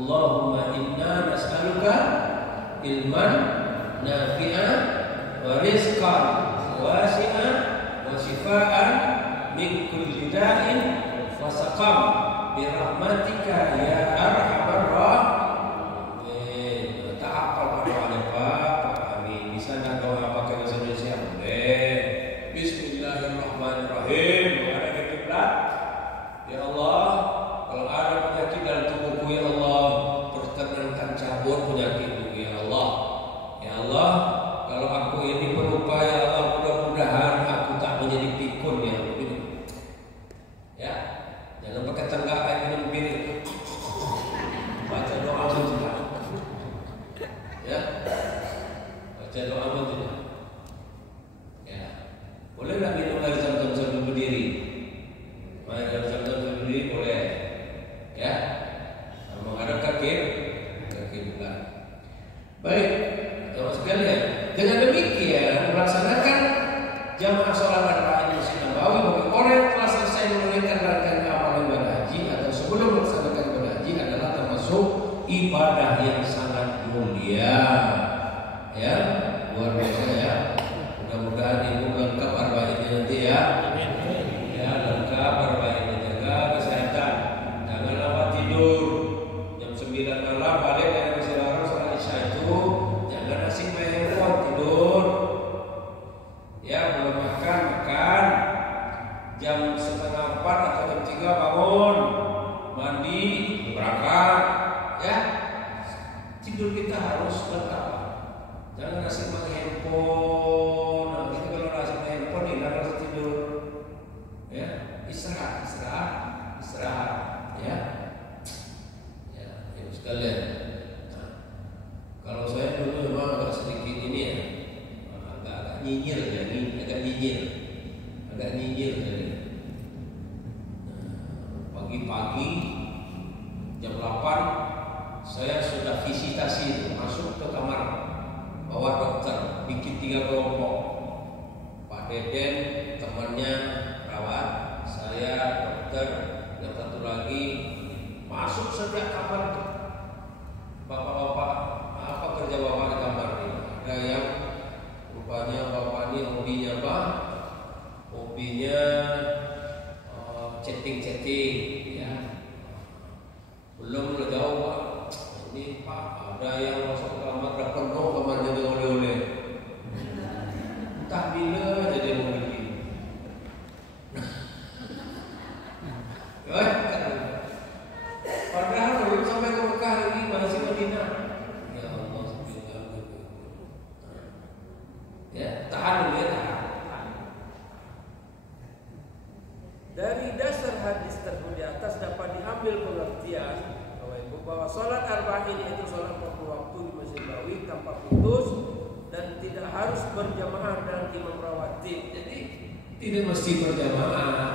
Allahumma inna nas'aluka ilman nafi'an wa rizqan wasi'an wa shifaan min kulli da'in wa saqam bi rahmatika ya arhamar rahimin. Ta'aqqal Pak. Amin. Bisa enggak doa pakai bahasa Indonesia? Boleh. Bismillahirrahmanirrahim. Menghadap ke kiblat. Ya Allah, kalau ada penyakit dalam tubuhku ya Allah, perkenankan cabut penyakitku ya Allah. Ya Allah, kalau aku ini pelupa ya Allah, mudah-mudahan aku tak menjadi pikun ya Allah. Ya, jangan pakai tenggak minum bir itu. Baca doa saja. Ya, baca doa saja. Ya, boleh nggak minum air zam-zam sambil berdiri? Air zam-zam sambil berdiri boleh. Ya, menghadap kaki bukan. Baik, teman sekalian. Dengan demikian melaksanakan jamaah sholat arba'in Masjid Nabawi bagi orang yang telah selesai menunaikan rangkaian amalan ibadah haji atau sebelum melaksanakan ibadah haji adalah termasuk ibadah yang sangat mulia. Ya, luar biasa ya. Mudah-mudahan ibu lengkap arba'innya nanti ya. Ya, lengkap arba'innya, jaga kesehatan. Jangan lama tidur. Jam 9 malam balik dari Masjid Haram sholat Isya itu jangan asik main handphone, tidur. Ya, belum makan. Jam 3:30 atau jam 3 bangun, mandi, berangkat. Ya, tidur kita harus lengkap. Jangan asik main handphone. Nah, kita kalau asik main handphone hilang rasa tidur. Ya, istirahat. Ya, ibu sekalian. Nah, kalau saya dulu memang agak sedikit ini ya, agak nyinyir jadi. Pagi-pagi jam 8 saya sudah visitasi itu, masuk ke kamar bawa dokter, bikin 3 kelompok. Pak Deden temannya perawat, saya dokter, yang satu lagi masuk setiap kamar itu. Bapak-bapak, apa kerja bapak di kamar ini? Ada yang rupanya bapak ini hobinya apa? Hobinya chatting ya. Belum jauh Pak. Ini Pak, ada yang masuk ke kamar udah penuh kamarnya dengan oleh-oleh. Entah bila jadi mau begini. Padahal belum sampai ke Mekah ini masih Madinah. Ya Allah, ya, tahan dulu ya, tahan. Dari dasar hadis tersebut di atas dapat diambil pengertian bahwa sholat arba'in yaitu sholat waktu di Masjid Nabawi tanpa putus dan tidak harus berjamaah dengan imam rawatib. Jadi tidak mesti berjamaah,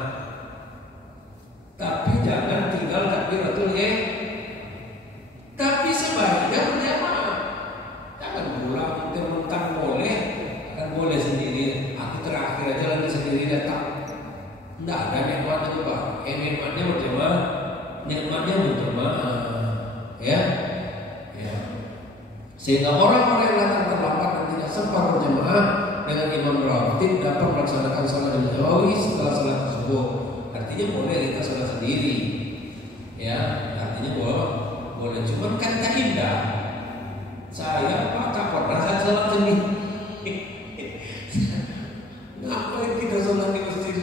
tapi jangan tinggal takbiratul ihram. Tapi sebaiknya berjamaah. Jangan berulang mentang boleh, kan boleh sendiri. Aku terakhir aja lagi sendiri datang. Tidak ada nikmatnya tuh Pak. Nikmatnya berjamaah. Ya. Sehingga orang-orang yang datang terlambat dan tidak sempat berjamaah dengan imam rawatib dapat melaksanakan salat Nabawi setelah salat tersebut. Artinya boleh kita salat sendiri. Ya, artinya boleh. Cuman kan tak indah. Saya Pak tak pernah saya salat sendiri. Ngapain kita salat di masjid?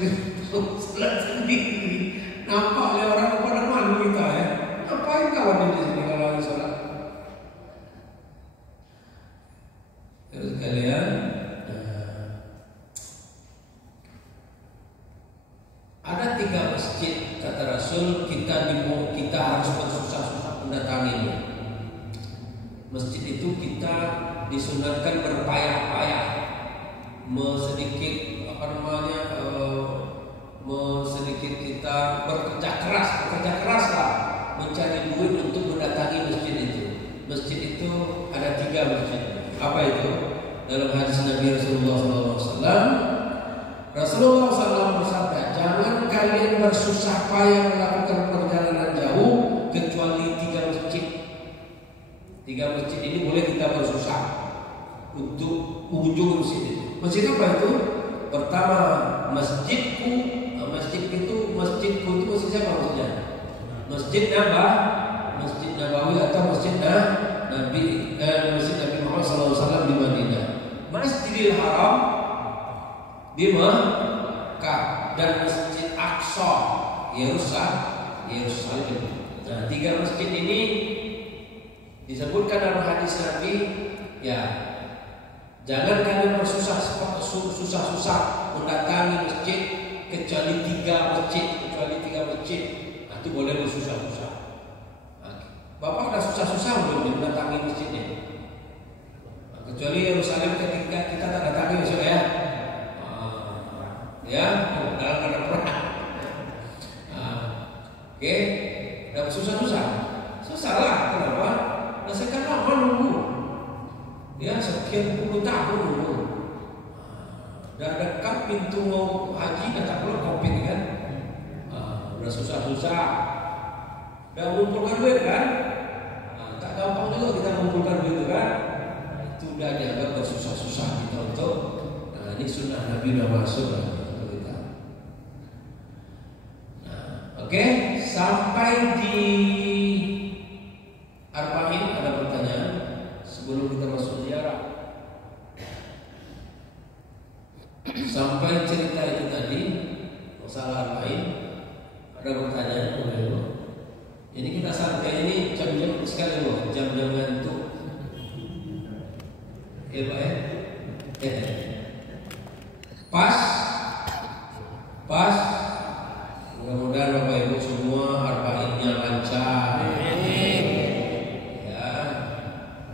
Salat sendiri. Nampaknya orang pada malu kita ya. Ngapain kawan di sini kalau lagi salat? Terus kalian ada 3 masjid kata Rasul kita harus bersusah-susah mendatanginya. Masjid itu kita disunatkan berpayah-payah, sedikit kita bekerja keras lah mencari duit untuk mendatangi masjid itu. Masjid itu ada 3 masjid. Apa itu? Dalam hadis Nabi Rasulullah SAW, Rasulullah SAW bersabda, jangan kalian bersusah payah melakukan perjalanan jauh kecuali 3 masjid. 3 masjid ini boleh kita bersusah untuk mengunjungi masjid itu. Masjid apa itu? Pertama, masjidku itu masjidku itu masjid siapa maksudnya? Masjid Nabawi atau Masjid Nabi Muhammad SAW di Madinah. Masjidil Haram di Mekah dan Masjid Aqsa Yerusalem. Nah, 3 masjid ini disebutkan dalam hadis Nabi, ya, jangan kalian susah-susah mendatangi masjid kecuali 3 masjid. Nah, itu boleh bersusah-susah. Nah, Bapak udah susah-susah belum mendatangi masjidnya? Nah, kecuali Yerusalem ketika kita tak datangi besok ya. Ya, dalam keadaan perang. Oke, udah susah-susah. Susah lah, kenapa? Nah, sekarang lama nunggu. Ya, sekian puluh tahun nunggu. Dan dekat pintu mau haji dan tak perlu covid kan? Udah susah-susah. Udah mengumpulkan duit kan? Tak gampang juga kita mengumpulkan duit kan? Itu udah dianggap bersusah-susah kita untuk. Nah, ini sunnah Nabi udah masuk lah. Oke, sampai di Arba'in ada pertanyaan sebelum kita masuk ziarah. Sampai cerita itu tadi masalah Arba'in ada pertanyaan boleh loh. Ini kita santai ini jam-jam sekali loh, jam-jam ngantuk. Ya Pak ya? Pas. Mudah-mudahan Bapak Ibu semua arba'innya lancar. Ya,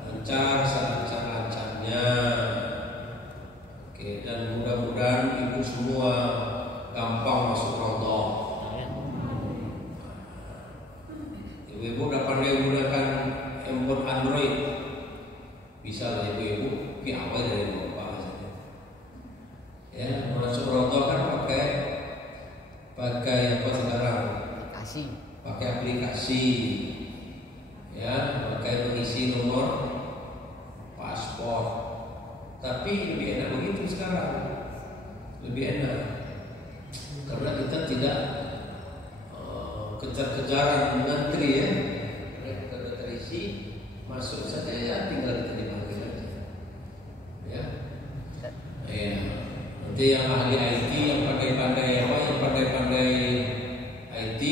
lancar selancar-lancarnya. Oke, dan mudah-mudahan Ibu semua gampang masuk Raudhah. Ibu udah pandai menggunakan handphone Android, bisa lah ibu-ibu piawai dari Bapak saja. Ya, masuk Raudhah kan pakai apa sekarang? Pakai aplikasi, ya, pakai mengisi nomor paspor. Tapi lebih enak begitu sekarang, lebih enak karena kita tidak kejar-kejaran mengantri ya. Kita sudah terisi, masuk saja ya, tinggal kita dipanggil aja. Ya, nanti yang ahli IT, yang pandai-pandai IT,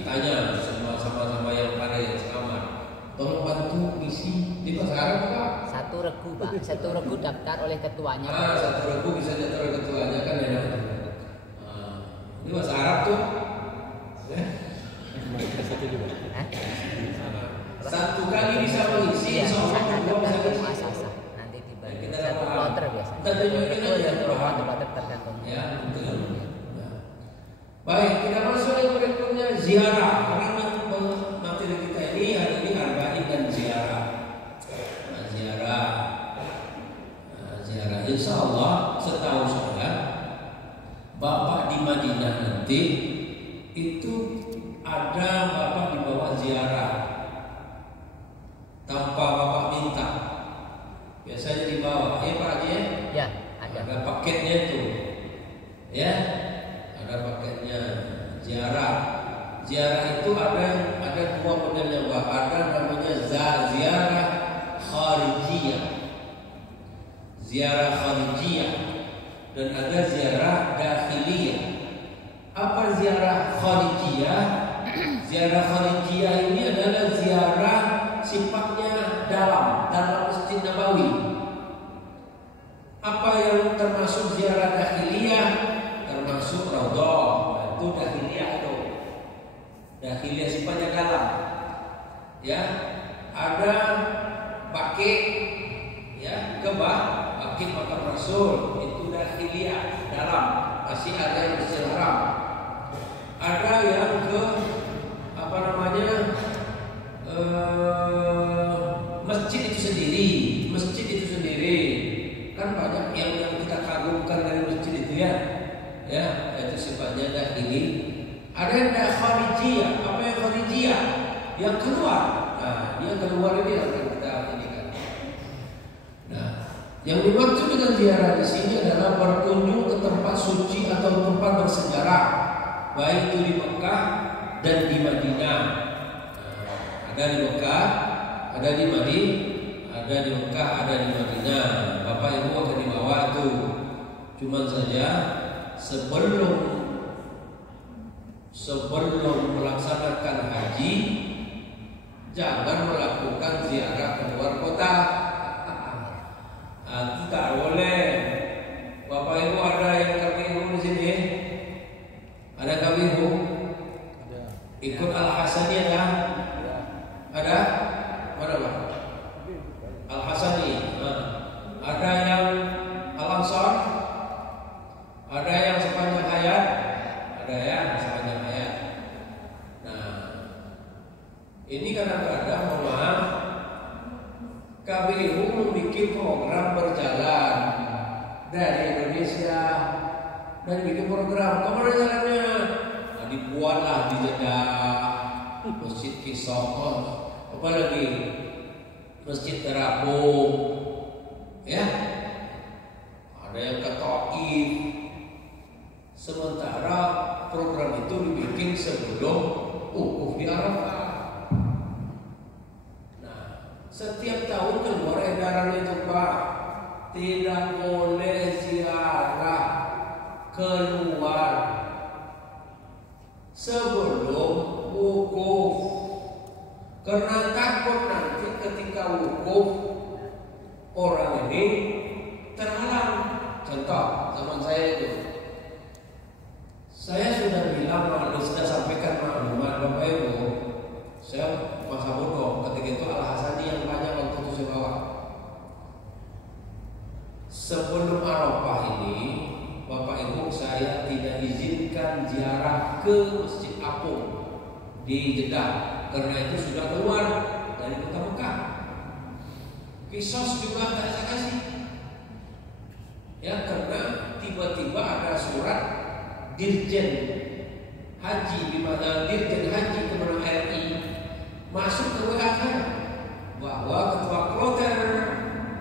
tanya sama-sama yang pandai yang sekamar. Tolong bantu isi di pasaran Pak. Satu regu daftar oleh ketuanya. Satu regu bisa daftar oleh ketuanya kan enak. Ini bahasa Arab tuh. Satu kali bisa mengisi, insya-Allah kedua bisa mengisi. Nanti dibagi. Kita Satu kloter biasa. Kita tunjukin aja kloter tergantung. Ya, betul. Baik, kita masuk yang berikutnya ziarah. Karena materi kita ini hari ini arba'in dan ziarah. Ziarah. Insya Allah setahu saya Bapak di Madinah nanti itu ada Bapak dibawa ziarah tanpa Bapak minta. Biasanya dibawa, Pak Haji ya? Ya, ada paketnya itu. Ya, ada paketnya ziarah. Ziarah itu ada 2 modelnya, Pak. Ada namanya ziarah kharijiyah. Ziarah kharijiyah dan ada ziarah dakhiliyah. Apa ziarah kharijiyah? Ziarah kharijiyah ini adalah ziarah sifatnya dalam Masjid Nabawi. Apa yang termasuk ziarah dakhiliyah? Termasuk Raudhah. Itu dakhiliyah itu. Dakhiliyah sifatnya dalam. Ya, ada baqi, ya, baqi makam Rasul, itu dakhiliyah dalam, masih ada yang Masjidil Haram. Ada yang ke masjid itu sendiri. Kan banyak yang kita kagumkan dari masjid itu ya. Ya, itu sifatnya dakhili. Ada yang kharijiyah. Apa yang kharijiyah? yang keluar. Nah, yang keluar ini yang akan kita ini kan. Nah, yang dimaksud dengan ziarah di sini adalah berkunjung ke tempat suci atau tempat bersejarah, baik itu di Mekah dan di Madinah. Nah, ada di Mekah, ada di Mekah, ada di Madinah. Bapak Ibu akan dibawa itu. Cuman saja sebelum melaksanakan haji, jangan melakukan ziarah keluar kota. Itu tak boleh. Bapak Ibu ada yang KPU di sini? Ada KPU? Ikut Al-Hasani ada? Ada? Mana Pak? Al-Hasani. Ada yang Al-Ansar? Ada yang sepanjang hayat? Ada yang sepanjang hayat. Nah, ini kadang-kadang mohon maaf, KBU membuat program berjalan dari Indonesia dan bikin program. Kemana jalannya? Nah, dibuatlah di Jeddah, Masjid Kisah, apalagi Masjid Terapung, ya. Ada yang ke Taif. Sementara program itu dibikin sebelum wukuf di Arafah. Nah, setiap tahun keluar edaran itu Pak, tidak boleh ziarah keluar sebelum wukuf, karena takut nanti ketika wukuf orang ini terhalang. Contoh zaman saya itu, saya sudah bilang, sudah sampaikan maklumat Bapak Ibu. Saya masa bodoh ketika itu Al-Hasani yang banyak waktu itu saya bawa. Sebelum Arafah ini, Bapak Ibu, saya tidak izinkan ziarah ke Masjid Apung di Jeddah, karena itu sudah keluar dari kota Mekah. Kisos juga tak saya kasih, ya, karena tiba-tiba ada surat Dirjen Haji di mana Dirjen Haji Kemenang RI masuk ke WA saya bahwa ketua kloter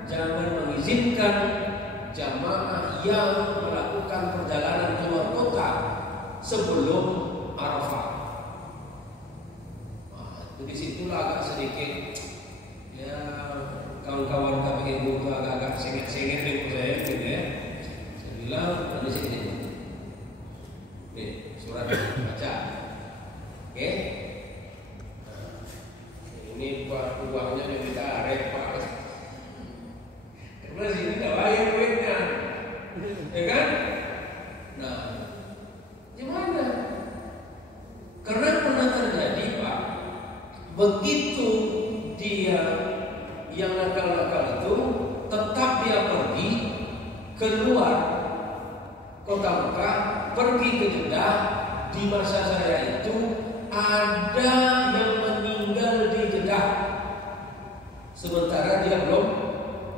jangan mengizinkan jamaah yang melakukan perjalanan keluar kota sebelum Arafah. Nah, itu disitulah agak sedikit, ya, kawan-kawan kami ibu itu agak sengit-sengit dengan saya, gitu ya. Saya bilang di sini. Surat baca, oke? Nah, ini Pak uangnya yang ditarik Pak, karena sini tidak bayar duitnya, ya kan? Nah, gimana? Karena pernah terjadi Pak, begitu dia yang nakal-nakal itu tetap dia pergi keluar kota Mekah, pergi ke Jeddah. Di masa saya itu ada yang meninggal di Jeddah, sementara dia belum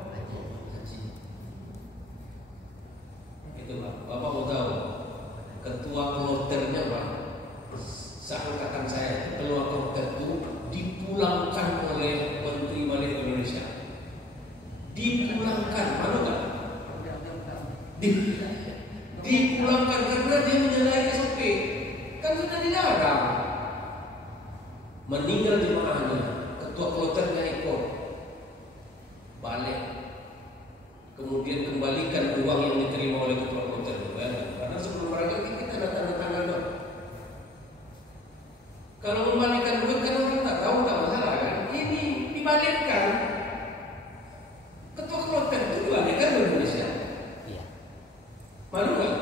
haji. Itu Pak, Bapak mau tahu ketua kloternya Pak, seangkatan saya, ketua kloter itu dipulangkan oleh Menteri Balik Indonesia. Dipulangkan, malu nggak? Dipulangkan karena dia menyalahi SOP. Kan sudah dilarang. Meninggal jemaahnya, ketua kloternya ikut balik, kemudian kembalikan uang yang diterima oleh ketua kloter. Karena sebelum berangkat kita ada tanda tangan dong. Kalau membalikan duit kan orang tak tahu, tak masalah kan. Ini dibalikkan. Ketua kloter itu dibalikkan di Indonesia. Iya. Malu nggak?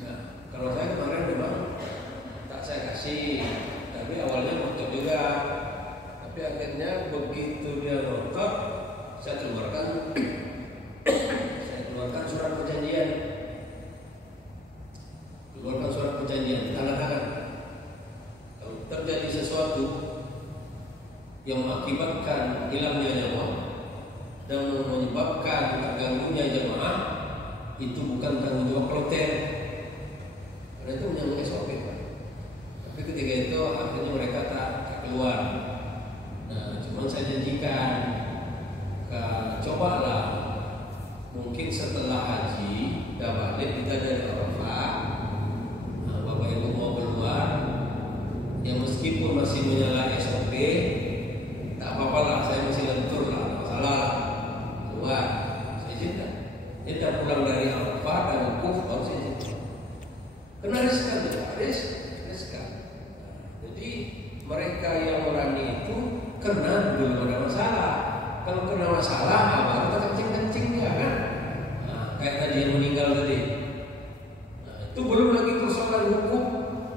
Nah, kalau saya kemarin memang tak saya kasih, tapi awalnya ngotot juga. Tapi akhirnya begitu dia ngotot, saya keluarkan surat perjanjian. Keluarkan surat perjanjian, tanda tangan. Kalau terjadi sesuatu yang mengakibatkan hilangnya nyawa dan menyebabkan terganggunya jemaah, itu bukan tanggung jawab kloter. Karena itu menyangkut SOP Pak. Tapi Tapi ketika itu akhirnya mereka tak keluar. Nah, cuma saya janjikan, cobalah mungkin setelah haji dah balik kita dari Arafah. Nah, Bapak Ibu mau keluar, ya meskipun masih menyala SOP, tak apa-apa lah, saya masih lentur lah, tak masalah lah. Keluar, saya cinta. Dia pulang dari Arafah dan wukuf baru saya cinta. Kena riskan tuh, riskan. Jadi mereka yang berani itu kena belum ada masalah. Kalau kena masalah, baru tak kencing-kencingnya kan. Nah, kayak tadi yang meninggal tadi. Nah, itu belum lagi persoalan hukum.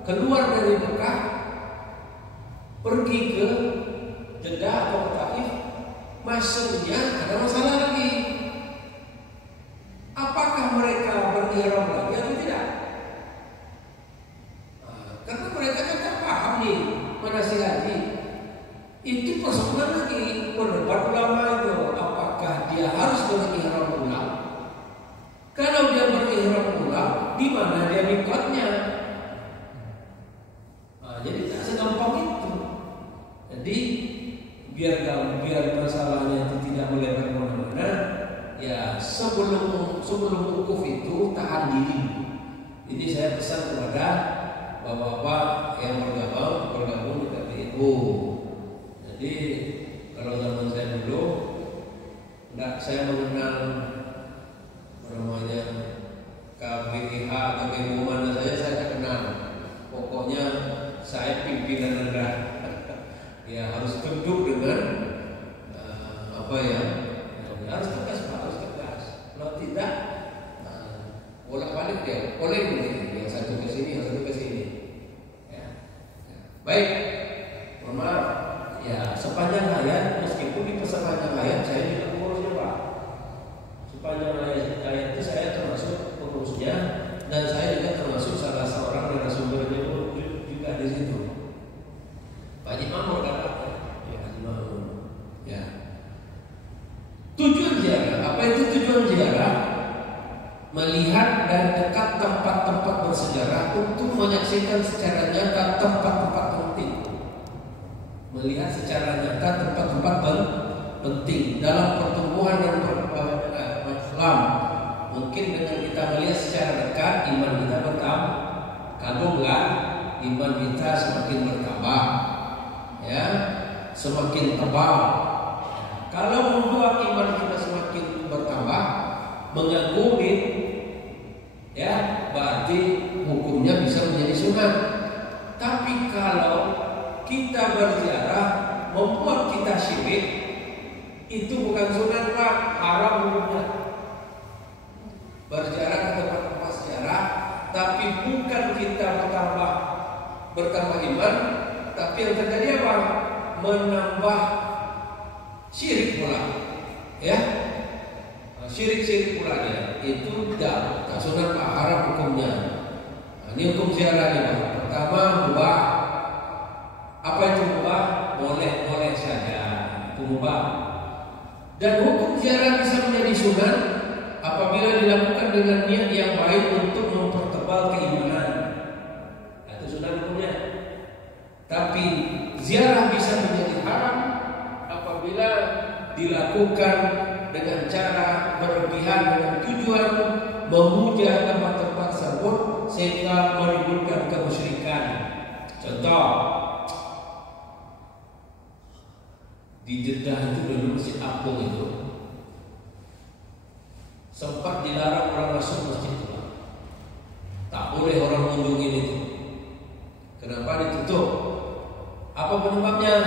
Keluar dari Mekah, pergi ke Jeddah atau Taif, masuknya ada masalah lagi. Apakah mereka berihram lagi atau tidak? Nah, karena mereka kan tak paham nih manasik haji. Itu persoalan lagi, pendapat ulama itu, apakah dia harus berihram ulang? Kalau dia berihram ulang, di mana dia mikotnya? Nah, jadi tak segampang itu. Jadi biar masalahnya itu tidak melebar kemana-mana, ya sebelum wukuf itu tahan diri. Jadi saya pesan kepada bapak-bapak yang bergabung di KPU. Jadi kalau zaman saya dulu, saya mengenal namanya KPIH atau KPU mana saya tak kenal. Pokoknya saya pimpinan rendah. Ya harus tunduk dengan harus tegas, harus tegas. Kalau tidak, bolak-balik dia, oleh yang satu ke sini, yang satu ke sini. Ya. Baik, mohon maaf. Ya, sepanjang hayat, meskipun di sepanjang hayat saya juga pengurusnya Pak. Sepanjang hayat itu saya termasuk pengurusnya dan saya juga termasuk salah seorang narasumbernya juga di situ. Pak Haji Mamur kata, ya Haji Mamur. Ya. Tujuan ziarah, apa itu tujuan ziarah? Melihat dan dekat tempat-tempat bersejarah untuk menyaksikan secara nyata tempat-tempat penting. Melihat secara nyata tempat-tempat penting dalam pertumbuhan dan perkembangan Islam. Mungkin dengan kita melihat secara dekat, iman kita bertambah. Kagumlah, iman kita semakin bertambah, ya, semakin tebal. Kalau membuat iman kita semakin bertambah, mengagumi, ya, berarti hukumnya bisa menjadi sunat. Tapi kalau kita berziarah membuat kita syirik, itu bukan sunat Pak, haram hukumnya. Berziarah ke tempat-tempat ziarah, tapi bukan kita bertambah iman, tapi yang terjadi apa? Menambah syirik pula, ya. Syirik pula dia. Itu tidak sunat Pak, haram hukumnya. Ini hukum ziarah ini Pak. Pertama, mubah. Apa itu mubah? Boleh saja. Itu mubah. Dan hukum ziarah bisa menjadi sunat apabila dilakukan dengan niat yang baik untuk mempertebal keimanan. Itu sunat hukumnya. Tapi ziarah bisa menjadi haram apabila dilakukan dengan cara berlebihan dengan tujuan memuja tempat-tempat tersebut sehingga menimbulkan kemusyrikan. Contoh, di Jeddah itu dulu Masjid Apung itu sempat dilarang orang masuk masjid itu. Tak boleh orang mengunjungi itu. Kenapa ditutup? Apa penyebabnya?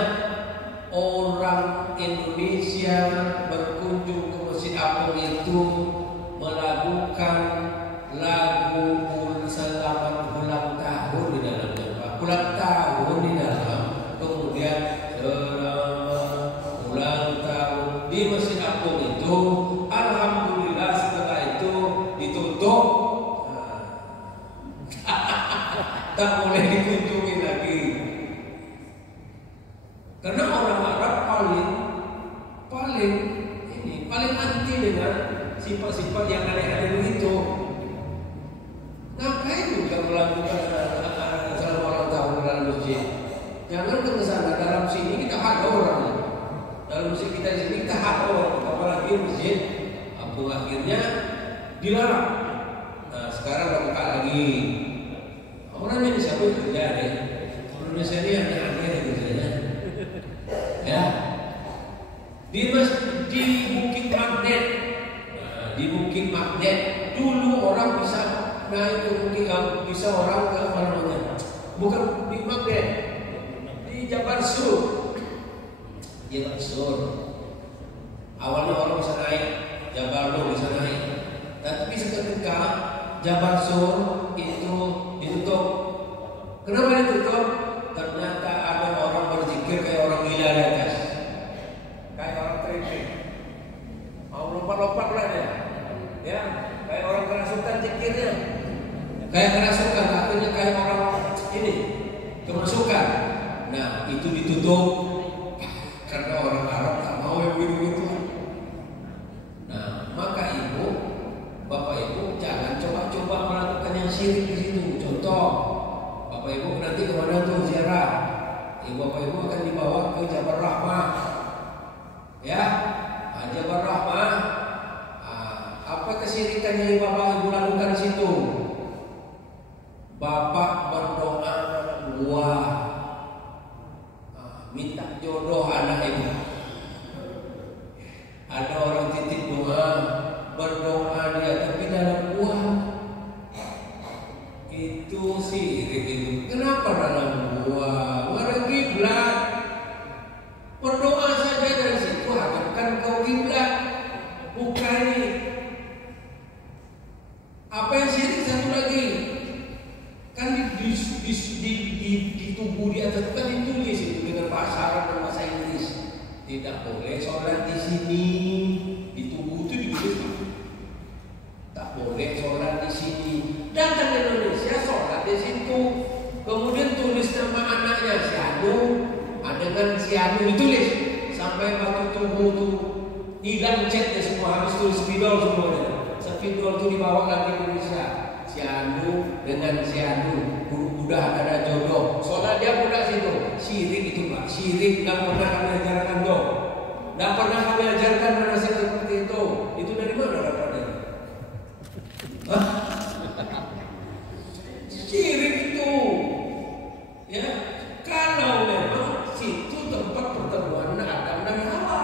Orang Indonesia berkunjung ke Masjid Apung itu melakukan lagu selamat ulang tahun di dalamnya, ulang tahun di dalam, kemudian selamat ulang tahun di Masjid Apung itu. Alhamdulillah setelah itu ditutup, tak boleh dikunjungi lagi. Karena orang Arab paling anti dengan sifat-sifat yang aneh-aneh begitu. Ngapain juga melakukan selamat ulang tahun dalam Jangan ke sana, dalam sini kita hak orang. Dalam masjid kita di sini kita hak orang, apalagi masjid kampung akhirnya dilarang. Nah sekarang udah buka lagi. Orangnya di siapa kerja deh. Indonesia ini aneh-aneh kerjanya. Ya. Di Bukit Magnet. Nah, di Bukit Magnet dulu orang bisa naik ke bukit, bisa orang ke mana-mana. Bukan di Magnet, di Jabal Sur. Jabal Sur. Awalnya orang bisa naik, Jabal Nur bisa naik. Tapi seketika Jabal Sur itu ditutup. Kenapa ditutup? Ternyata ada orang berzikir kayak orang gila di atas, kayak orang tripping, mau lompat-lompat lah dia, ya, kayak orang kerasukan zikirnya, kayak kerasukan, akhirnya kayak orang ini kemasukan. Nah itu ditutup karena orang Arab tak mau yang begitu. Nah maka Bapak Ibu jangan coba-coba melakukan yang syirik di situ. Contoh, Bapak Ibu nanti kemana tuh ziarah? Bapak Ibu akan dibawa ke Jabal Rahmah, ya, Jabal Rahmah. Apa kesyirikan yang Bapak Ibu lakukan di situ? Bapak berdoa buah, minta jodoh anak Ibu. Ada orang titip doa, berdoa dia tapi dalam buah. Itu syirik itu. Kenapa dalam buah? Warna kiblat. Berdoa saja dari situ hadapkan kau kiblat. Bukan ini. Apa yang syirik satu lagi? Kan di tubuh di atas kan ditulis itu dengan bahasa Arab dan bahasa Inggris. Tidak boleh sholat di sini. Di tubuh itu ditulis. Tak boleh sholat di sini. Datang ke Indonesia sholat di situ. Kemudian tulis nama anaknya si Anu, dengan si Anu ditulis sampai waktu tubuh itu hilang chatnya semua, habis tulis spidol semuanya. Spidol itu dibawa lagi ke Indonesia. Si Anu dengan si Anu udah ada jodoh. Sholat dia budak situ. Syirik itu Pak. Syirik nggak pernah kami ajarkan dong. Nggak pernah kami ajarkan nasihat seperti itu. Itu dari mana dapatnya? Syirik itu, ya, kalau memang situ tempat pertemuan Adam dan Hawa.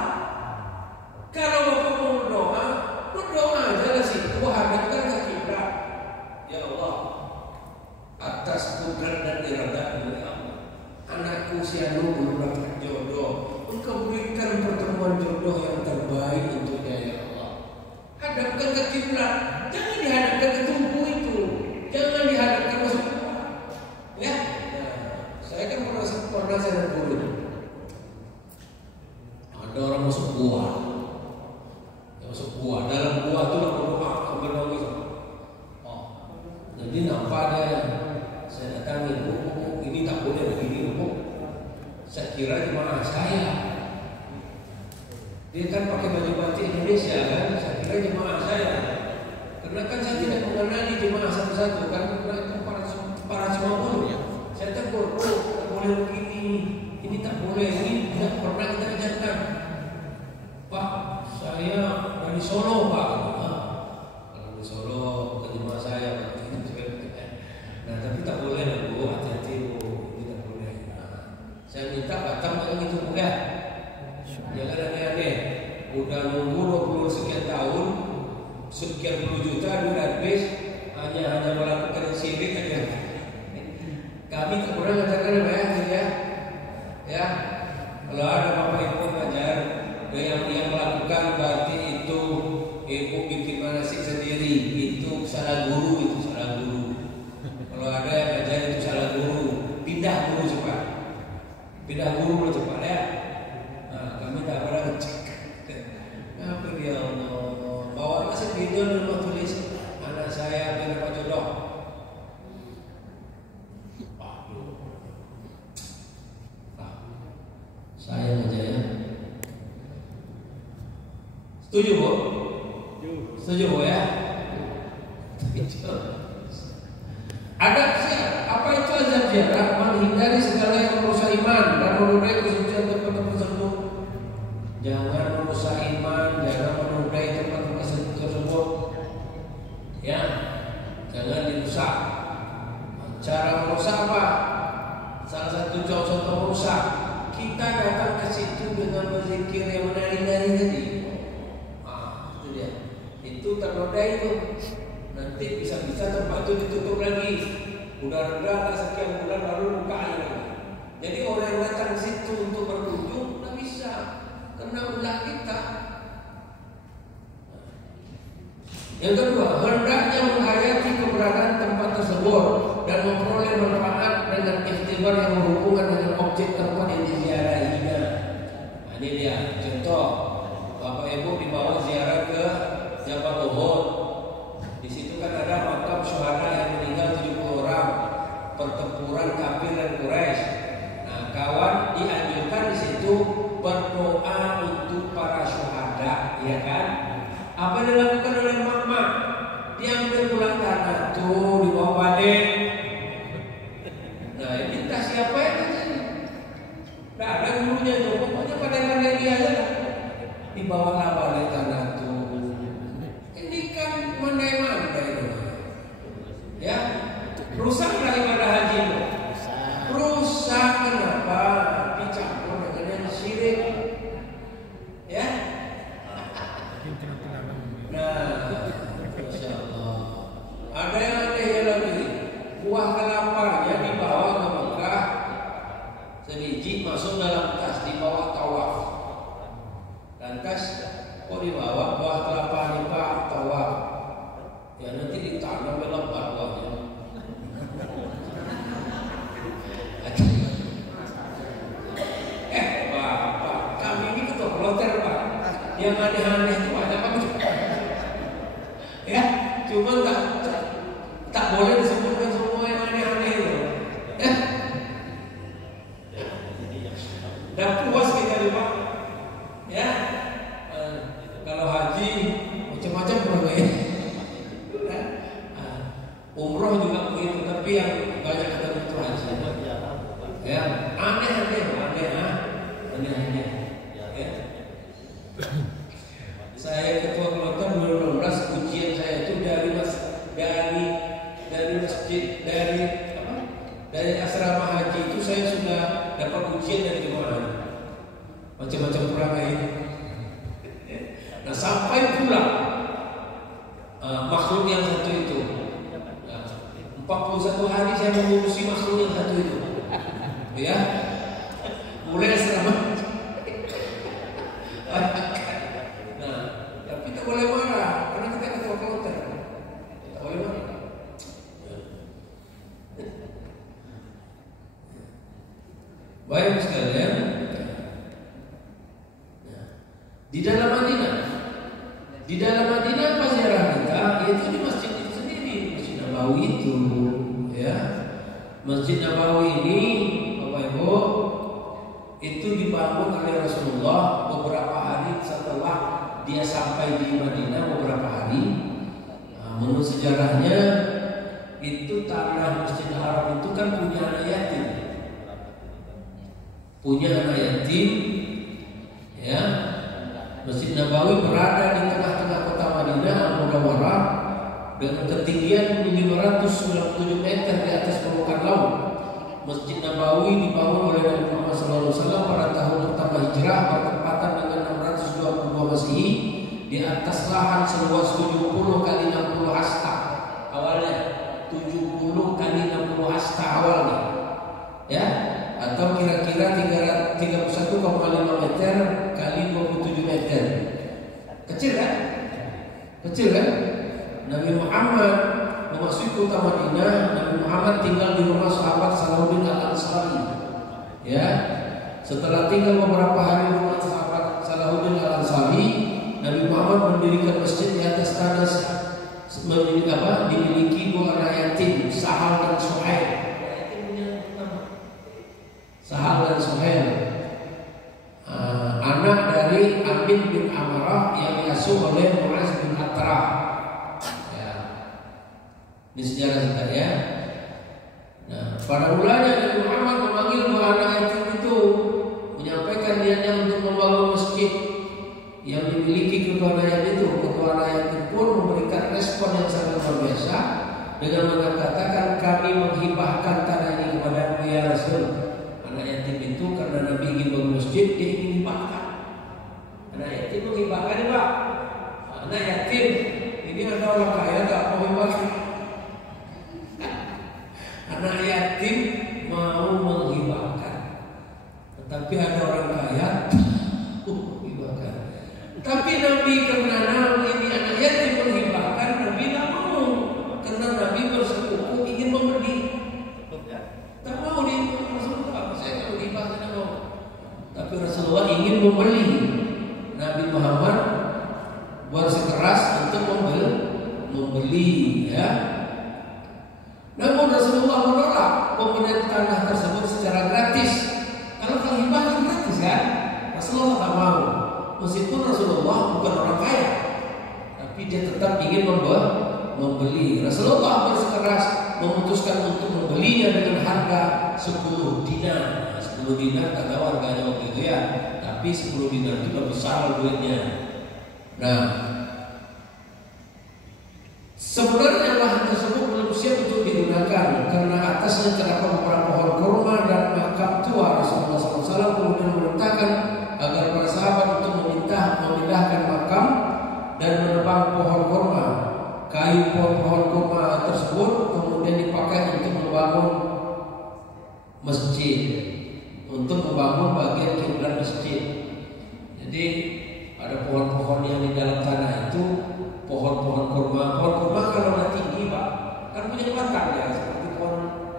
Kalau Bapak mau berdoa aja lah situ, hadapkan ke kiblat. Ya Allah, atas kudrat dan iradah-Mu ya Allah, anakku si Anu belum dapat jodoh. Engkau berikan pertemuan jodoh yang terbaik untuknya ya Allah. Hadapkan ke kiblat, jangan dihadapkan ke tubuh itu. Jangan dihadapkan masuk buah. Ya, saya kan pernah saya dulu. Ada orang masuk buah. Masuk buah. Dalam buah itu lah berdoa sambil gitu. Jadi nampak ada. Saya datangi, Bu, ini tak boleh begini, Bu. Saya kira jemaah saya. Dia kan pakai baju batik Indonesia kan. Saya kira jemaah saya. Karena kan saya tidak mengenali jemaah satu-satu kan, itu para semua pun. Saya tegur, tak boleh begini, ini tak boleh, ini tidak pernah kita ajarkan. Pak, saya dari Solo Pak. Kalau dari Solo ke jemaah saya, nah tapi tak boleh lah Bu, hati-hati Bu, ini tak boleh. Saya minta Batam yang itu mudah, jangan aneh-aneh. Udah nunggu 20 sekian tahun. Sekian puluh juta duit habis hanya melakukan syirik aja. Kami tak pernah mengajarkan ya. Ya, kalau ada Bapak Ibu mengajar yang melakukan berarti itu Ibu bikin manasik sendiri, itu salah guru, itu salah guru. Kalau ada yang mengajar itu salah guru, pindah guru cepat. Pindah guru cepat ya. Nah, kami tak pernah ngecek. Apa dia Allah? Bawa kasih video dan mau tulis anak saya dapat jodoh. Saya aja ya. Setuju Bu? Setuju Bu ya? Ada apa itu azab ziarah? Menghindari segala yang merusak iman. menodai kesucian tempat tersebut. Jangan merusak iman, jangan menodai tempat tersebut. Ya, jangan dirusak. Cara merusak apa? Salah satu contoh merusak, kita datang ke situ dengan berzikir yang menari-nari tadi. Itu dia. Itu ternodai itu. Nanti bisa-bisa tempat itu ditutup lagi. Udah reda sekian bulan baru buka lagi. Jadi orang yang datang ke situ untuk berkunjung nggak bisa, kena ulah kita. Yang kedua, hendaknya menghayati keberadaan tempat tersebut dan memperoleh manfaat dengan ikhtibar yang berhubungan dengan objek tempat yang diziarahinya. Nah, ini dia contoh. Bapak Ibu dibawa ziarah ke Jabal Uhud. Di situ kan ada makam syuhada yang meninggal 70 orang, pertempuran kafir dan Quraisy. Nah, kawan dianjurkan di situ berdoa untuk para syuhada, ya kan? Apa yang dilakukan oleh mama? Diambil pulang tanah tuh, dibawa balik. Nah, ini entah siapa yang terjadi. Nah, ada gurunya tuh, pokoknya pandai-pandai dia aja lah. Dibawalah balik tanah tuh. Ini kan mandai-mandai tuh. Ya, rusaklah ibadah haji itu. Rusak kenapa? Dicampur dengan yang syirik. Ya. Nah, Masya Allah. Ada yang anehnya lagi. Buah kelapanya dibawa ke Mekah, sebiji masuk dalam tas, dibawa tawaf. Lantas kok dibawa buah kelapa ini Pak tawaf? Ya nanti ditanam lebat buahnya. Bapak, kami ini ketua kloter Pak. Yang aneh-aneh itu ada apa? Ya, cuma tak boleh disebutkan semua yang aneh-aneh itu. Dan puas kita lupa. Ya, kalau haji macam-macam berbagai. Umroh juga begitu, tapi yang banyak ketemu itu haji. Ya, aneh-aneh. Ya. Saya ketua kloter 2016, ujian saya itu dari masjid dari asrama haji itu saya sudah dapat ujian dari jemaah macam-macam perangai. Nah sampai pulang makhluk yang satu itu 41 hari saya mengurusi makhluk yang satu itu, ya mulai asrama. Tapi tak boleh marah karena kita ketua kloter. Tak boleh marah. Baik sekalian. Di dalam Madinah apa ziarah kita? Yaitu di masjid itu sendiri, Masjid Nabawi itu, ya. Masjid Nabawi ini, Bapak Ibu, itu dibangun oleh Rasulullah beberapa hari setelah dia sampai di Madinah beberapa hari. Menurut sejarahnya itu tanah Masjidil Haram itu kan punya anak yatim. Ya. Masjid Nabawi berada di tengah-tengah kota Madinah Al-Munawwarah dengan ketinggian 597 meter di atas permukaan laut. Masjid Nabawi dibangun oleh Nabi Muhammad SAW pada tahun pertama Hijrah bertepatan dengan 622 Masehi di atas lahan seluas 70 kali 60 hasta. Awalnya 70 kali 60 hasta awalnya, ya, atau kira-kira 31,5 meter kali 27 meter. Kecil kan? Nabi Muhammad memasuki kota Madinah. Nabi Muhammad tinggal di rumah sahabat Salahuddin Al-Ansari. Ya, setelah tinggal beberapa hari di rumah sahabat Salahuddin Al-Ansari, Nabi Muhammad mendirikan masjid di atas tanah dimiliki dua anak yatim, Sahal dan Suhail. Anak dari Amin bin Amarah yang diasuh oleh Mu'az bin Atrah. Ya. Ini sejarah kita, ya. Nah, pada mulanya Nabi Muhammad memanggil dua anak yatim itu dengan mengatakan kami menghibahkan tanah ini kepada ya Rasul. Anak yatim itu karena Nabi ingin bangun masjid, dia ingin hibahkan. Anak yatim menghibahkan ya Pak. Anak yatim ini ada orang kaya tak mau hibahkan. Anak yatim mau menghibahkan, tetapi ada orang kaya hibahkan. Tapi Nabi karena ini anak yatim menghibahkan, Nabi tak mau, karena Nabi bersekuku ingin memberi. Tak mau di Rasulullah, saya kalau hibah tidak mau. Tapi Rasulullah ingin membeli. Nabi Muhammad bersikeras untuk membeli, ya. Namun Rasulullah menolak pemberian tanah tersebut secara gratis. Kalau hibah gratis kan, Rasulullah tak mau. Meskipun Rasulullah bukan orang kaya, tapi dia tetap ingin membeli. Rasulullah bersikeras memutuskan untuk membelinya dengan harga 10 dinar. 10 dinar tak tahu harganya waktu itu ya, tapi 10 dinar itu lebih besar duitnya. Nah, sebenarnya lahan tersebut belum siap untuk digunakan karena atasnya terdapat beberapa pohon kurma dan makam tua. Rasulullah SAW kemudian memerintahkan agar para sahabat untuk memindahkan makam dan menebang pohon kurma. Kayu pohon kurma tersebut kemudian dipakai untuk membangun masjid, untuk membangun bagian kiblat masjid. Jadi ada pohon-pohon yang di dalam tanah itu pohon-pohon kurma. Pohon kurma kalau udah tinggi Pak, kan punya batang ya, seperti pohon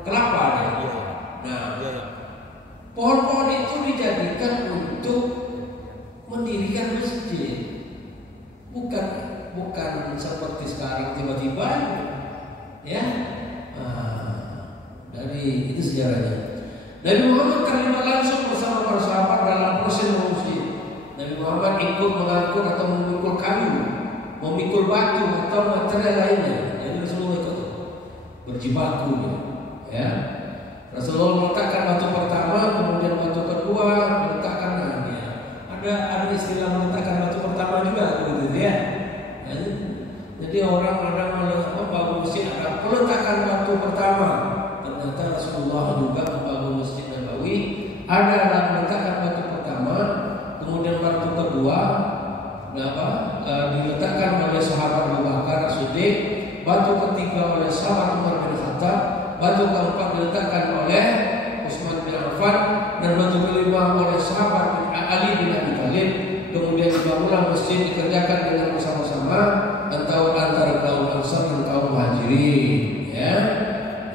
kelapa ya. Nah, pohon-pohon itu dijadikan untuk mendirikan masjid, bukan seperti sekarang tiba-tiba, ya. Dari itu sejarahnya. Nabi Muhammad terlibat langsung bersama para sahabat dalam proses mengungsi. Nabi Muhammad ikut mengangkut atau memikul kayu, memikul batu atau material lainnya. Jadi Rasulullah ikut berjibaku, ya. Rasulullah meletakkan batu pertama, kemudian batu kedua, meletakkan ya. Ada istilah meletakkan batu pertama juga begitu ya. Jadi orang membangun masjid ada peletakan batu pertama. Ternyata Rasulullah juga membangun Masjid Nabawi ada meletakkan batu pertama, kemudian batu kedua diletakkan oleh sahabat Abu Bakar As-Siddiq, batu ketiga oleh sahabat Umar bin Khattab, batu keempat diletakkan oleh Utsman bin Affan, dan batu kelima oleh sahabat Ali bin Abi Thalib. Kemudian dibangunlah masjid dikerjakan dengan bersama-sama antara kaum Ansar dan kaum Muhajirin, ya.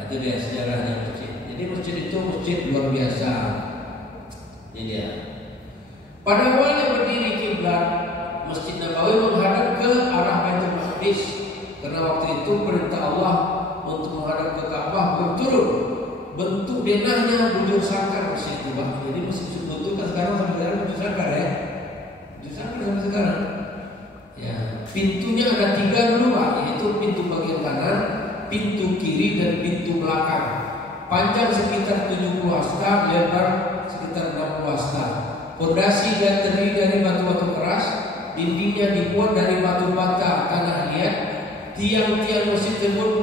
Itu dia sejarahnya masjid. Jadi masjid itu masjid luar biasa. Ini dia. Pada awalnya berdiri kiblat Masjid Nabawi menghadap ke arah Baitul Maqdis karena waktu itu perintah Allah untuk menghadap ke Ka'bah belum turun. Bentuk denahnya bujur sangkar masjid itu, Pak. Jadi masjid bentuk kan sekarang sampai sekarang bujur sangkar ya. Bujur sangkar sampai sekarang. Ya, pintunya ada 3 dulu, Pak, yaitu pintu bagian kanan, pintu kiri dan pintu belakang. Panjang sekitar 70 hasta, lebar sekitar 60 hasta. Pondasi dan terdiri dari batu-batu keras, dindingnya dibuat dari batu bata tanah liat, tiang-tiang masjid tersebut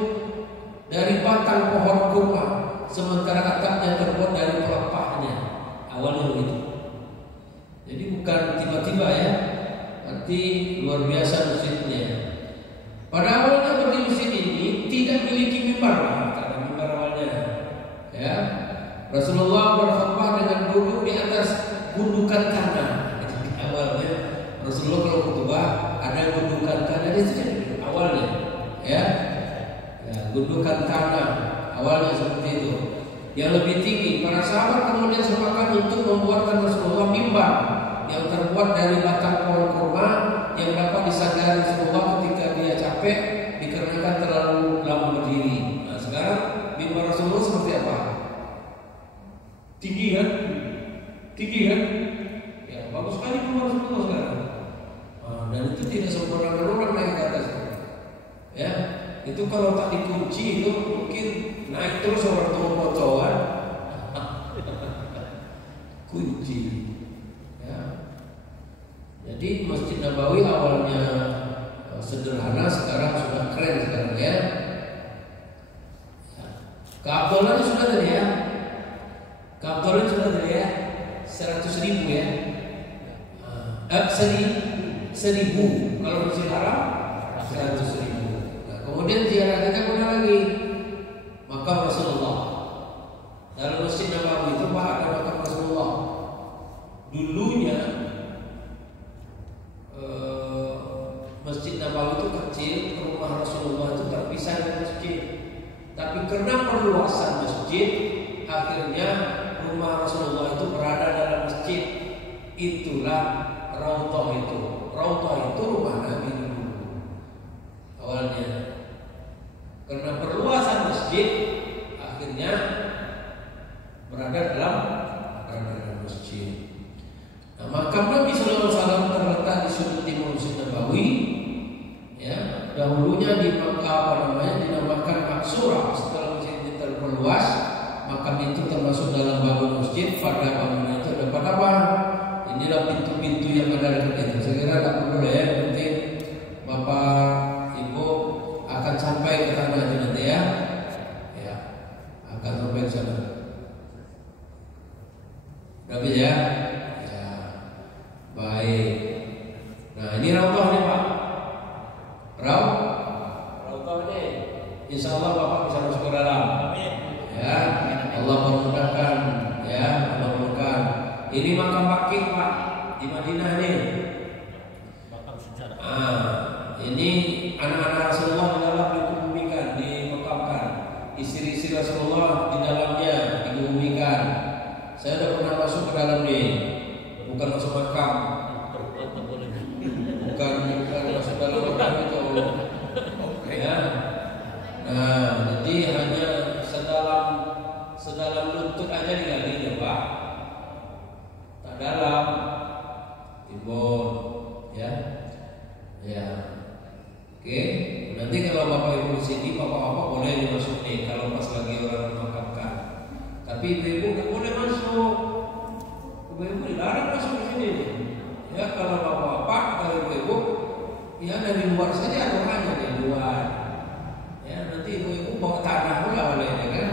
dari batang pohon kurma, sementara atapnya terbuat dari pelepahnya. Awalnya begitu. Jadi bukan tiba-tiba ya, nanti luar biasa masjidnya. Pada awalnya berdiri masjid ini tidak memiliki mimbar, tak ada mimbar awalnya. Ya, Rasulullah berkhutbah dengan duduk di atas gundukan tanah. Awalnya Rasulullah kalau khutbah ada gundukan tanah di situ awalnya, ya. Gundukan tanah awalnya seperti itu. Yang lebih tinggi, para sahabat kemudian sepakat untuk membuatkan Rasulullah mimbar yang terbuat dari batang pohon kurma yang dapat disandari Rasulullah ketika dia capek dikarenakan terlalu lama berdiri. Nah, sekarang mimbar Rasulullah seperti apa? Tinggi kan? Tinggi kan? Ya, bagus sekali mimbar Rasulullah sekarang. Dan itu tidak sembarangan orang naik ke atas. Ya, itu kalau tak dikunci itu mungkin naik terus orang tua motoran. Kunci. Ya. Jadi Masjid Nabawi awalnya sederhana, sekarang sudah keren sekarang ya. Keabdolannya sudah tadi ya. Keabdolan sudah tadi ya. 100.000 ya. 1.000. Kalau Masjid Haram 100.000. Nah, kemudian ziarah kita mana lagi? Makam Rasulullah. Dalam Masjid Nabawi itu Pak ada makam Rasulullah. Dulunya Masjid Nabawi itu kecil, rumah Rasulullah itu terpisah dari masjid. Tapi karena perluasan masjid, akhirnya rumah Rasulullah itu berada dalam masjid. Itulah Raudhah itu. Raudhah itu rumah Nabi dulu awalnya. Karena perluasan masjid, akhirnya berada dalam masjid. Nah, makam Nabi Sallallahu Alaihi Wasallam terletak di sudut timur Masjid Nabawi. Ya, dahulunya dinamakan Maksurah. Setelah masjid ini terperluas, makam itu termasuk dalam bangunan masjid. Pada bangunan itu dapat apa? Inilah pintu-pintu yang ada dekat itu. Saya kira tak perlu ya, nanti Bapak Ibu akan sampai ke sana aja nanti ya. Ya, akan sampai ke sana. Tapi ya, ya, baik. Nah ini Raudhah nih Pak. Raudhah nih. Insya Allah Bapak bisa masuk ke dalam. Ya, Allah memudahkan. Ya, Allah memudahkan. Ini makam Baqi Pak di Madinah nih. Makam sejarah. Ini anak-anak Rasulullah di dalam dikubumikan, dimakamkan. Istri-istri Rasulullah di dalamnya dikubumikan. Saya sudah pernah masuk ke dalam nih. Bukan masuk makam. Bukan masuk dalam makam itu. Ya. Nah, jadi hanya sedalam lutut aja digali ya Pak. Tak dalam. Timbul, ya. Ya. Oke. Nanti kalau Bapak Ibu sini, Bapak-bapak boleh dimasuk nih kalau pas lagi orang memakamkan. Tapi ibu-ibu nggak boleh masuk. Ibu-ibu dilarang masuk ke sini. Ya kalau bapak-bapak, kalau ibu-ibu, ya dari luar saja aturannya dari luar. Ya nanti ibu-ibu bawa tanah pula olehnya kan.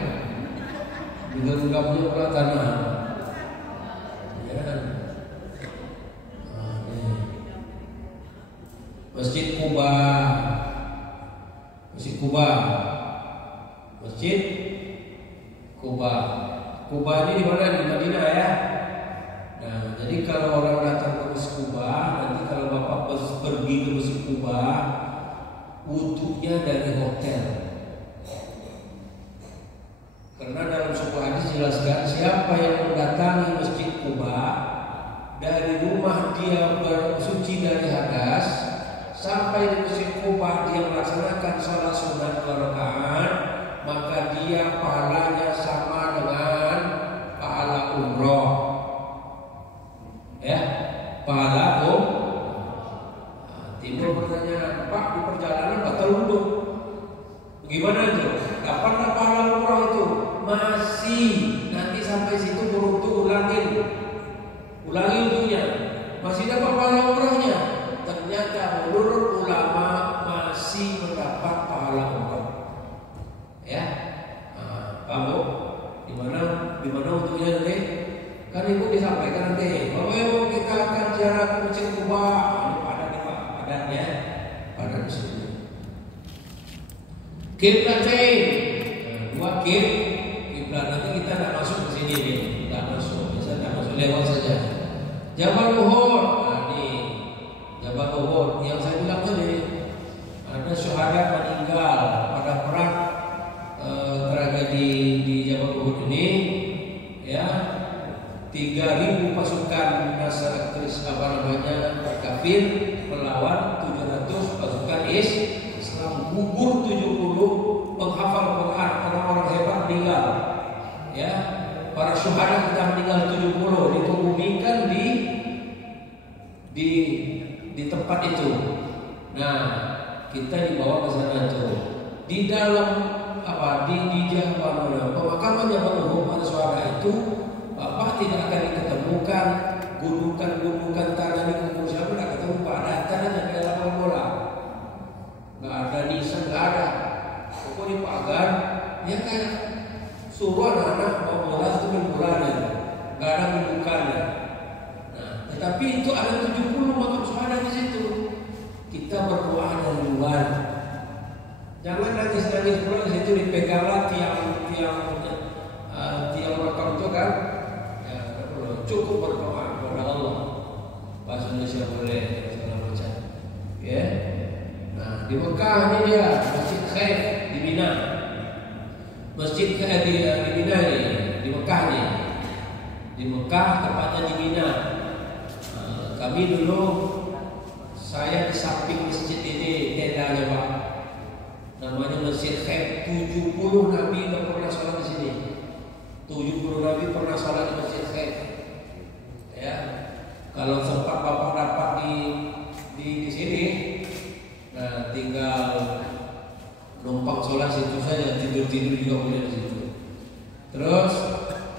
Juga punya pula tanah. Ya. Masjid Kuba. Masjid Kuba. Masjid Kuba. Kuba ini di mana? Di Madinah ya. Nah, jadi kalau orang datang ke Masjid Kuba, nanti kalau Bapak pergi ke Masjid Kuba, wudhunya dari hotel. Karena dalam sebuah hadis jelaskan siapa yang mendatangi Masjid Kuba dari rumah dia bersuci dari hadas sampai di Masjid Kuba dia melaksanakan salat sunat 2 rakaat, maka dia pahalanya sama dengan pahala umroh. Ya, pahala timbul pertanyaan, Pak di perjalanan batal wudhu, bagaimana itu? Kapan pahala umroh itu? Masih, nanti sampai situ beruntung ulangi wudhunya, masih dapat pahala umrohnya. Ternyata menurut ulama masih mendapat pahala umroh. Ya, kamu di mana wudhunya nanti? Kan ibu disampaikan nanti. Bapak Ibu kita akan ziarah ke Masjid Kuba. Padatnya, padat di sini. Kiblatain, 2 kiblat. Nanti kita tidak masuk ke sini nih, tidak masuk. Bisa tidak masuk, lewat saja. Jabal Uhud. Jabal Uhud yang saya bilang tadi ada syuhada meninggal pada perang tragedi di Jabal Uhud ini, ya 3.000 pasukan kafir melawan 700 pasukan Islam, gugur 70 penghafal Quran, orang-orang hebat meninggal, ya para syuhada kita meninggal 70 dikubumikan di tempat itu. Nah, kita dibawa ke sana tuh. Di dalam di pemakaman Jabal Uhud pada suara itu, Bapak tidak akan diketemukan gundukan tanah di kubur siapa, tidak ketemu Pak, datar aja kayak lapangan bola. Nggak ada nisan, nggak ada. Pokoknya di pagar, ya kayak suruh anak-anak bawa bola itu main bolanya, nggak ada pembukanya. Nah, tetapi itu ada 70 makam syuhada di situ. Kita berdoa dari luar. Jangan nangis-nangis pula di situ, dipeganglah tiang makam itu kan. Ya, cukup berdoa kepada Allah. Bahasa Indonesia boleh segala macam. Ya. Nah, di Mekah ini dia Masjid Khaif di Mina. Masjid Khaif di Mina ini, di Mekah nih. Di Mekah tempatnya di Mina. Kami dulu saya di samping masjid ini tendanya Pak. Namanya Masjid Khaif. 70 Nabi pernah sholat di sini. 70 Nabi pernah sholat di Masjid Khaif. Ya. Kalau sempat Bapak dapat di sini, nah tinggal numpang sholat situ saja, tidur juga boleh di situ. Terus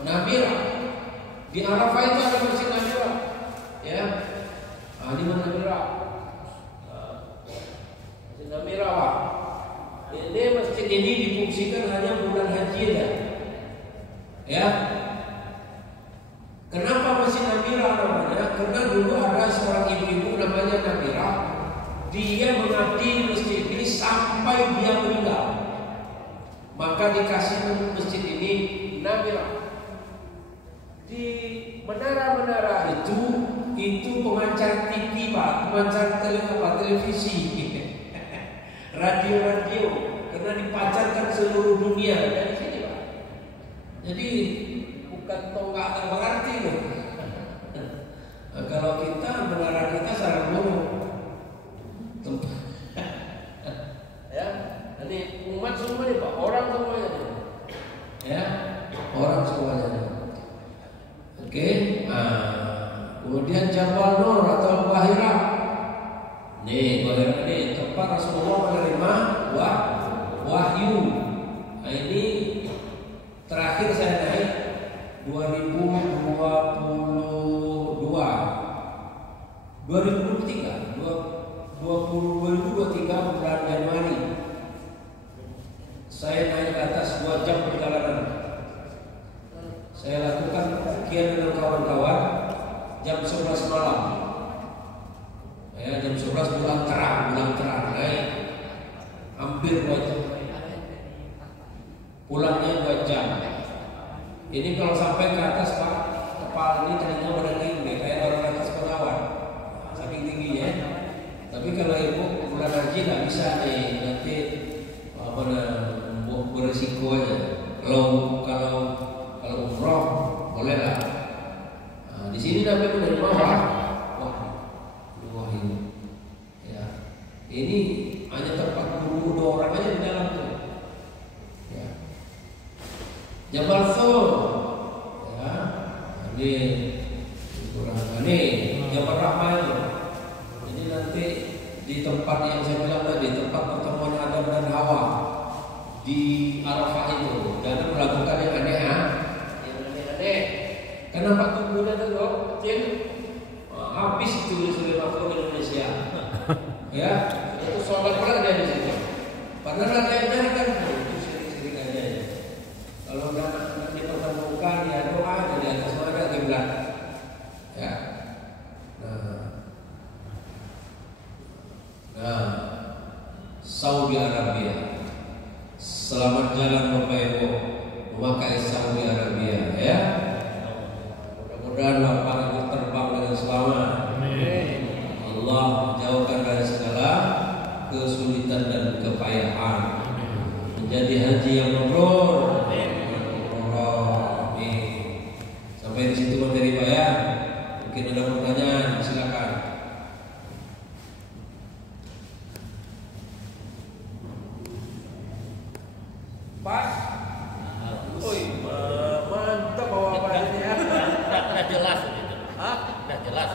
Namira di Arafah itu ada masjid Namira, ya. Di mana Namira? Masjid Namira Pak. Ini masjid ini difungsikan hanya bulan haji ya. Kenapa Masjid Namira namanya? Karena dulu ada seorang ibu-ibu namanya Namira. Dia mengabdi di masjid ini sampai dia meninggal. Maka dikasih masjid ini Namira. Di menara-menara itu pemancar TV Pak, pemancar televisi, radio, karena dipancarkan seluruh dunia dari sini Pak. Jadi bukan tonggak yang berarti loh. Nah, kalau kita menara kita sarang burung. Ya, ini umat semua nih Pak, orang semuanya nih. Ya, orang semuanya. Oke. Kemudian Jabal Nur atau Bahira. Nih, Bahira ini tempat Rasulullah menerima wahyu. Nah, ini terakhir saya naik 2023 bulan Januari. Saya naik ke atas 2 jam perjalanan. Saya lakukan sekian dengan kawan-kawan jam 11 malam. Ya, jam 11 bulan terang naik hampir 2 jam. Pulangnya 2 jam. Ini kalau sampai ke atas Pak, kepala ini telinga pada tinggi kayak orang atas pesawat, saking tingginya. Tapi kalau ibu bulan haji nggak bisa nih, nanti beresiko aja. Kalau umroh boleh lah. Nah, di sini Nabi menerima wahyu. Ya, ini hanya tempat dua orang aja di dalam tuh. Ya. Jabal Thur, ya, ini Jabal Rahman. Ini nanti di tempat yang saya bilang tadi, tempat pertemuan Adam dan Hawa di Arafah itu, dan melakukan yang aneh. Kenapa tubuhnya itu kecil? Habis itu sudah makhluk Indonesia. Ya, itu sholat pula ada di situ. Padahal ada yang kan itu sering-sering aja ya. Kalau nanti dipertemukan ya doa di atas mana kiblat. Ya. Nah, Saudi Arabia. Selamat jalan Bapak Ibu memakai Saudi Arabia ya. Mudah-mudahan Bapak Ibu terbang dengan selamat. Allah jauhkan dari segala kesulitan dan kepayahan. Menjadi haji yang mabrur. Amin. Sampai di situ materi Pak ya. Mungkin ada pertanyaan, silakan. Pak, mantap bawa Pak ini ya. Udah jelas gitu. Udah jelas.